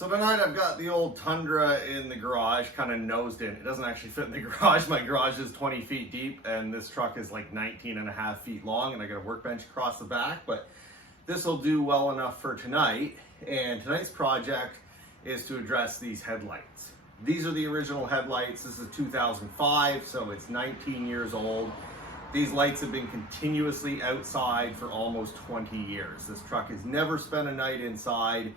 So tonight I've got the old Tundra in the garage, kind of nosed in. It doesn't actually fit in the garage. My garage is 20 feet deep and this truck is like 19 and a half feet long, and I got a workbench across the back, but this will do well enough for tonight. And tonight's project is to address these headlights. These are the original headlights. This is 2005, so it's 19 years old. These lights have been continuously outside for almost 20 years. This truck has never spent a night inside.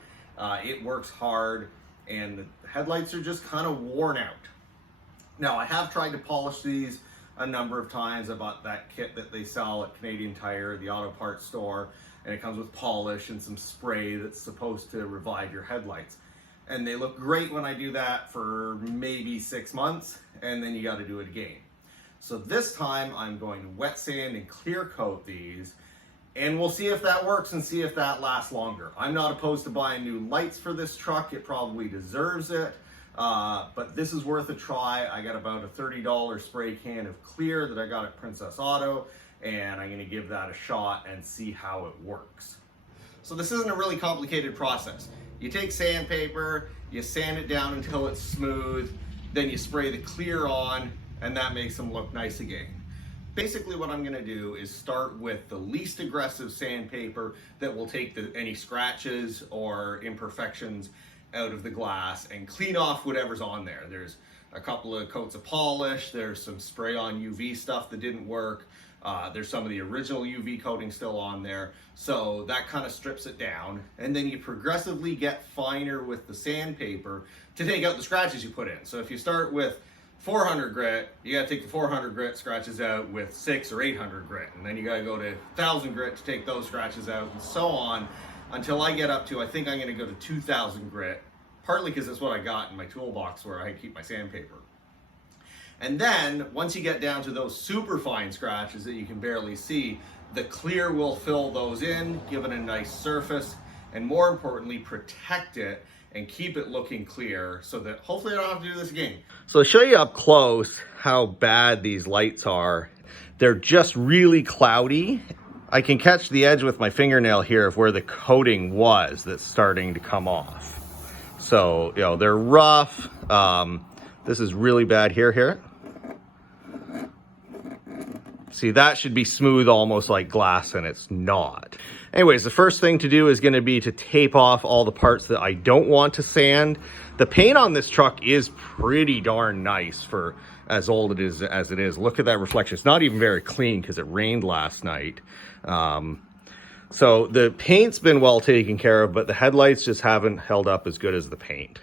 It works hard, and the headlights are just kind of worn out. Now, I have tried to polish these a number of times. I bought that kit that they sell at Canadian Tire, the auto parts store, and it comes with polish and some spray that's supposed to revive your headlights. And they look great when I do that for maybe 6 months, and then you got to do it again. So this time I'm going to wet sand and clear coat these, and we'll see if that works and see if that lasts longer. I'm not opposed to buying new lights for this truck. It probably deserves it, but this is worth a try. I got about a $30 spray can of clear that I got at Princess Auto, and I'm gonna give that a shot and see how it works. So this isn't a really complicated process. You take sandpaper, you sand it down until it's smooth, then you spray the clear on, and that makes them look nice again. Basically what I'm gonna do is start with the least aggressive sandpaper that will take any scratches or imperfections out of the glass and clean off whatever's on there. There's a couple of coats of polish, there's some spray on UV stuff that didn't work, there's some of the original UV coating still on there, so that kind of strips it down, and then you progressively get finer with the sandpaper to take out the scratches you put in. So if you start with 400 grit, you gotta take the 400 grit scratches out with 600 or 800 grit, and then you gotta go to 1000 grit to take those scratches out, and so on until I get up to, I think I'm gonna go to 2000 grit, partly because that's what I got in my toolbox where I keep my sandpaper. And then once you get down to those super fine scratches that you can barely see, the clear will fill those in, give it a nice surface, and more importantly, protect it and keep it looking clear so that hopefully I don't have to do this again. So to show you up close how bad these lights are, they're just really cloudy. I can catch the edge with my fingernail here of where the coating was that's starting to come off. So, you know, they're rough. This is really bad here. See, that should be smooth almost like glass, and it's not. Anyways, the first thing to do is going to be to tape off all the parts that I don't want to sand. The paint on this truck is pretty darn nice for as old as it is. Look at that reflection. It's not even very clean because it rained last night. So the paint's been well taken care of, but the headlights just haven't held up as good as the paint.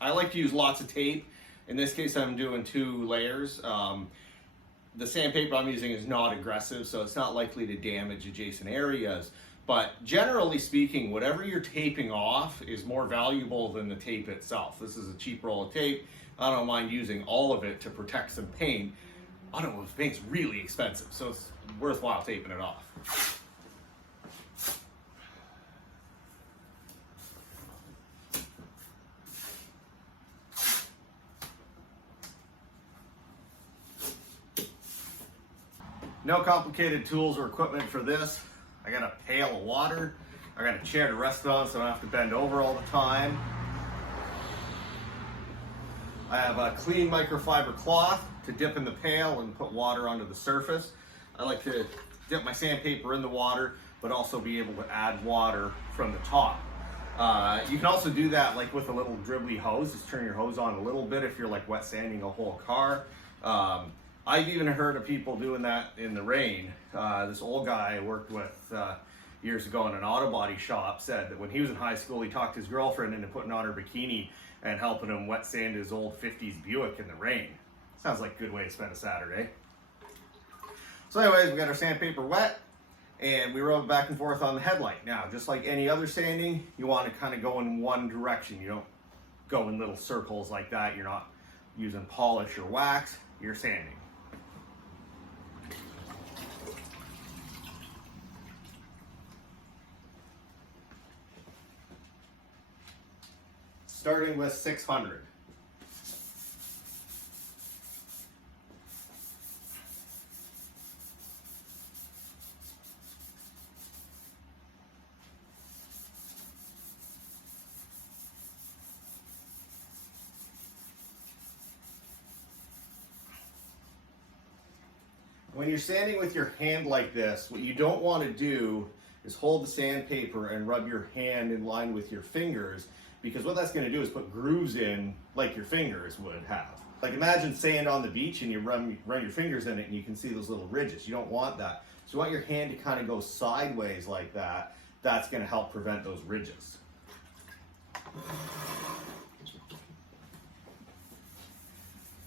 I like to use lots of tape. In this case, I'm doing 2 layers. The sandpaper I'm using is not aggressive, so it's not likely to damage adjacent areas. But generally speaking, whatever you're taping off is more valuable than the tape itself. This is a cheap roll of tape. I don't mind using all of it to protect some paint. Automotive paint's really expensive, so it's worthwhile taping it off. No complicated tools or equipment for this. I got a pail of water. I got a chair to rest on so I don't have to bend over all the time. I have a clean microfiber cloth to dip in the pail and put water onto the surface. I like to dip my sandpaper in the water, but also be able to add water from the top. You can also do that like with a little dribbly hose. Just turn your hose on a little bit if you're like wet sanding a whole car. I've even heard of people doing that in the rain. This old guy I worked with years ago in an auto body shop said that when he was in high school, he talked his girlfriend into putting on her bikini and helping him wet sand his old 50s Buick in the rain. Sounds like a good way to spend a Saturday. So anyways, we got our sandpaper wet and we rub it back and forth on the headlight. Now, just like any other sanding, you want to kind of go in one direction. You don't go in little circles like that. You're not using polish or wax, you're sanding. Starting with 600. When you're sanding with your hand like this, what you don't want to do is hold the sandpaper and rub your hand in line with your fingers, because what that's going to do is put grooves in like your fingers would have. Like imagine sand on the beach and you run your fingers in it and you can see those little ridges. You don't want that. So you want your hand to kind of go sideways like that. That's going to help prevent those ridges.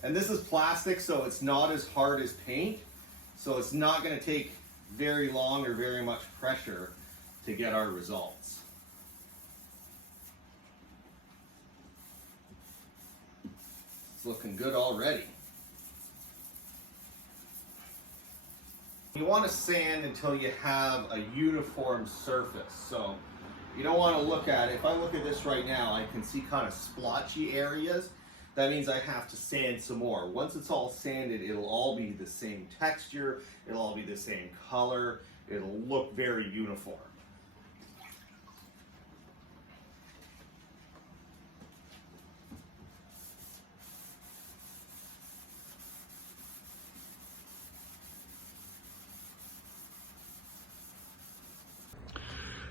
And this is plastic, so it's not as hard as paint. So it's not going to take very long or very much pressure to get our results. It's looking good already. You want to sand until you have a uniform surface. So you don't want to look at it. If I look at this right now, I can see kind of splotchy areas. That means I have to sand some more. Once it's all sanded, it'll all be the same texture, it'll all be the same color, it'll look very uniform.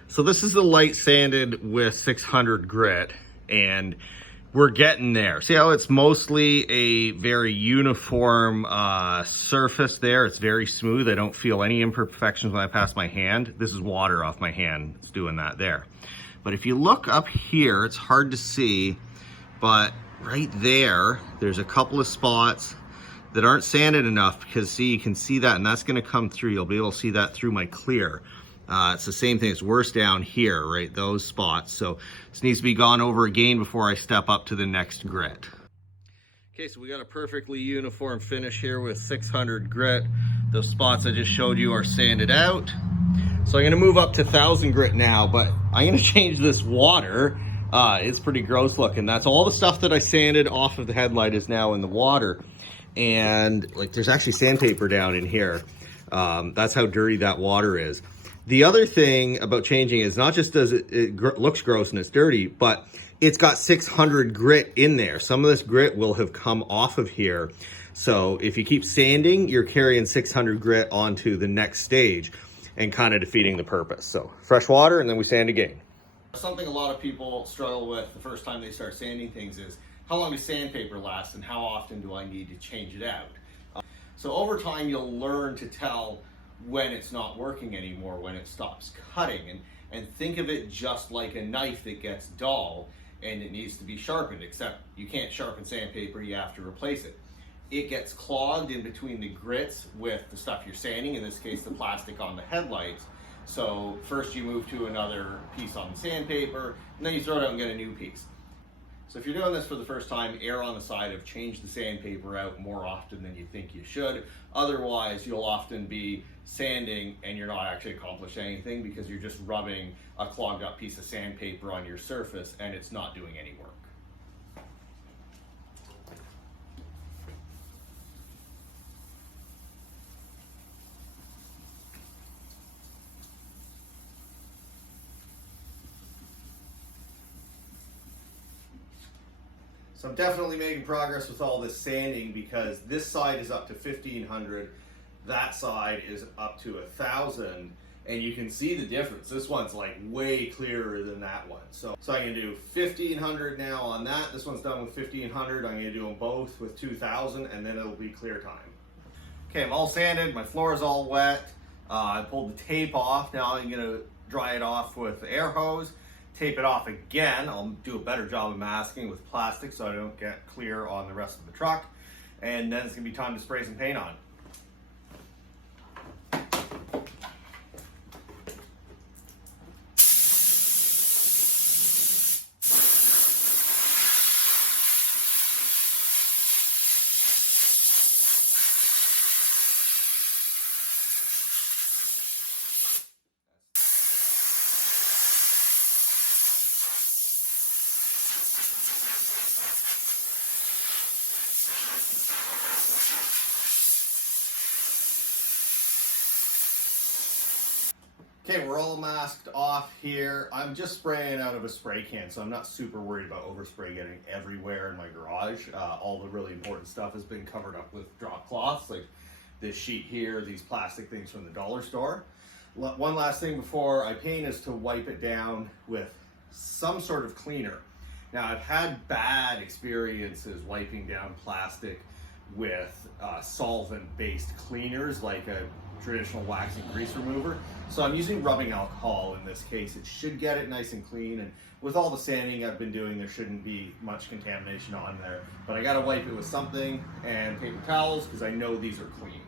So this is the light sanded with 600 grit, and we're getting there. See how it's mostly a very uniform surface there? It's very smooth. I don't feel any imperfections when I pass my hand. This is water off my hand. It's doing that there. But if you look up here, it's hard to see, but right there, there's a couple of spots that aren't sanded enough, because see, you can see that, and that's gonna come through. You'll be able to see that through my clear. It's the same thing, it's worse down here, right? Those spots. So this needs to be gone over again before I step up to the next grit. Okay, so we got a perfectly uniform finish here with 600 grit. Those spots I just showed you are sanded out. So I'm gonna move up to 1000 grit now, but I'm gonna change this water. It's pretty gross looking. That's all the stuff that I sanded off of the headlight is now in the water. And like there's actually sandpaper down in here. That's how dirty that water is. The other thing about changing is not just does it looks gross and it's dirty, but it's got 600 grit in there. Some of this grit will have come off of here. So if you keep sanding, you're carrying 600 grit onto the next stage and kind of defeating the purpose. So fresh water and then we sand again. Something a lot of people struggle with the first time they start sanding things is how long does sandpaper last and how often do I need to change it out? So over time you'll learn to tell when it's not working anymore, when it stops cutting, and think of it just like a knife that gets dull and it needs to be sharpened, except you can't sharpen sandpaper, you have to replace it. It gets clogged in between the grits with the stuff you're sanding, in this case the plastic on the headlights. So first you move to another piece on the sandpaper, and then you throw it out and get a new piece. So if you're doing this for the first time, err on the side of change the sandpaper out more often than you think you should. Otherwise, you'll often be sanding and you're not actually accomplishing anything because you're just rubbing a clogged up piece of sandpaper on your surface and it's not doing any work. So I'm definitely making progress with all this sanding because this side is up to 1500, that side is up to 1000, and you can see the difference. This one's like way clearer than that one. So I'm gonna do 1500 now on that. This one's done with 1500. I'm gonna do them both with 2000 and then it'll be clear time. Okay, I'm all sanded, my floor is all wet. I pulled the tape off. Now I'm gonna dry it off with the air hose. Tape it off again. I'll do a better job of masking with plastic so I don't get clear on the rest of the truck. And then it's gonna be time to spray some paint on. Okay, we're all masked off here. I'm just spraying out of a spray can, so I'm not super worried about overspray getting everywhere in my garage. All the really important stuff has been covered up with drop cloths, like this sheet here, these plastic things from the dollar store. One last thing before I paint is to wipe it down with some sort of cleaner. Now, I've had bad experiences wiping down plastic with solvent-based cleaners like a traditional wax and grease remover. So I'm using rubbing alcohol in this case. It should get it nice and clean, and with all the sanding I've been doing, there shouldn't be much contamination on there. But I gotta wipe it with something and paper towels because I know these are clean.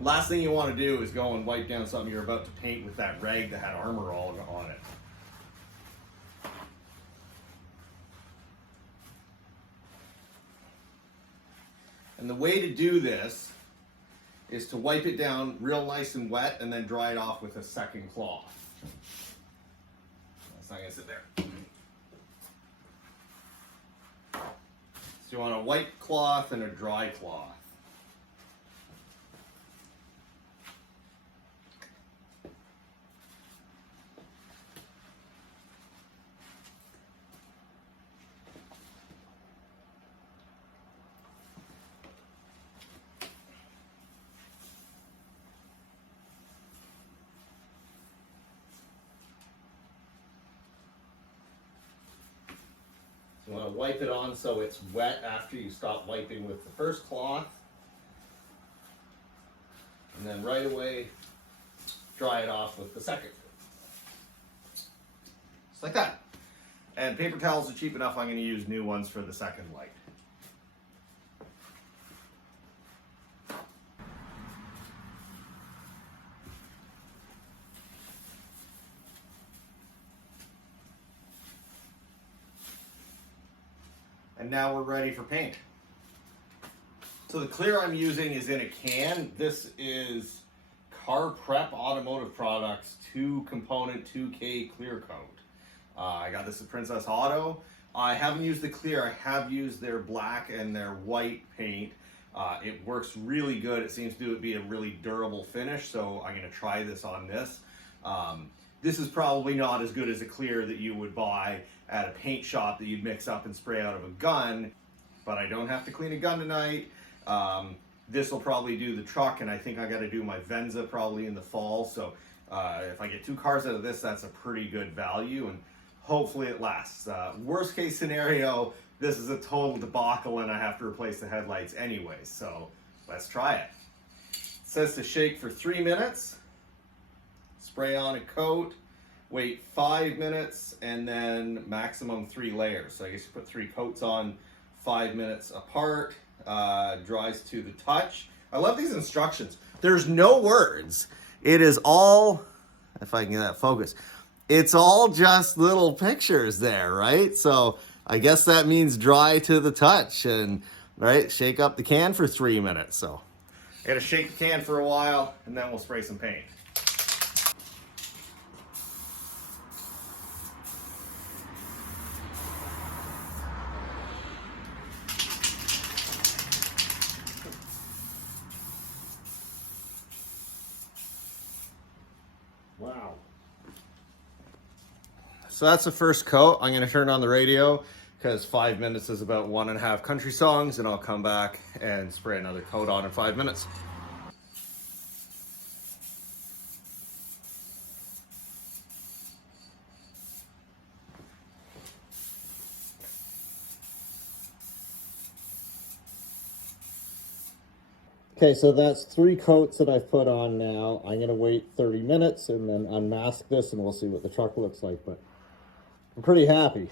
Last thing you want to do is go and wipe down something you're about to paint with that rag that had armor all on it. And the way to do this is to wipe it down real nice and wet and then dry it off with a second cloth. That's not gonna sit there. So you want a white cloth and a dry cloth. You want to wipe it on so it's wet after you stop wiping with the first cloth. And then right away, dry it off with the second. Just like that. And paper towels are cheap enough, I'm going to use new ones for the second light. And now we're ready for paint. So the clear I'm using is in a can. This is Car Prep Automotive Products 2-component 2K clear coat. I got this at Princess Auto. I haven't used the clear. I have used their black and their white paint. It works really good. It seems to be a really durable finish, so I'm going to try this on this. This is probably not as good as a clear that you would buy at a paint shop that you'd mix up and spray out of a gun, but I don't have to clean a gun tonight. This will probably do the truck, and I think I got to do my Venza probably in the fall, so if I get 2 cars out of this, that's a pretty good value, and hopefully it lasts. Worst case scenario, this is a total debacle and I have to replace the headlights anyway, so let's try it. It says to shake for 3 minutes, spray on a coat, wait 5 minutes, and then maximum 3 layers. So I guess you put 3 coats on 5 minutes apart, dries to the touch. I love these instructions. There's no words. It is all, if I can get that focus, it's all just little pictures there, right? So I guess that means dry to the touch, and right, shake up the can for 3 minutes. So I gotta shake the can for a while, and then we'll spray some paint. Wow. So that's the first coat. I'm going to turn on the radio because 5 minutes is about 1.5 country songs, and I'll come back and spray another coat on in 5 minutes. Okay, so that's 3 coats that I've put on now. I'm gonna wait 30 minutes and then unmask this and we'll see what the truck looks like, but I'm pretty happy.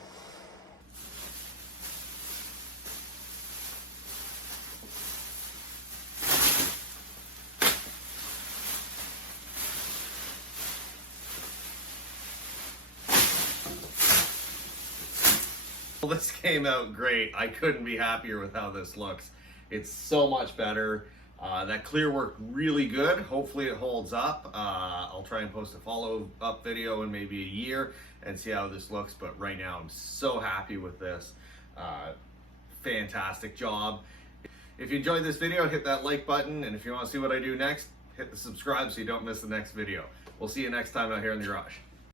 Well, this came out great. I couldn't be happier with how this looks. It's so much better. That clear worked really good. Hopefully it holds up. I'll try and post a follow-up video in maybe a year and see how this looks, but right now I'm so happy with this. Fantastic job. If you enjoyed this video, hit that like button, and if you want to see what I do next, hit the subscribe so you don't miss the next video. We'll see you next time out here in the garage.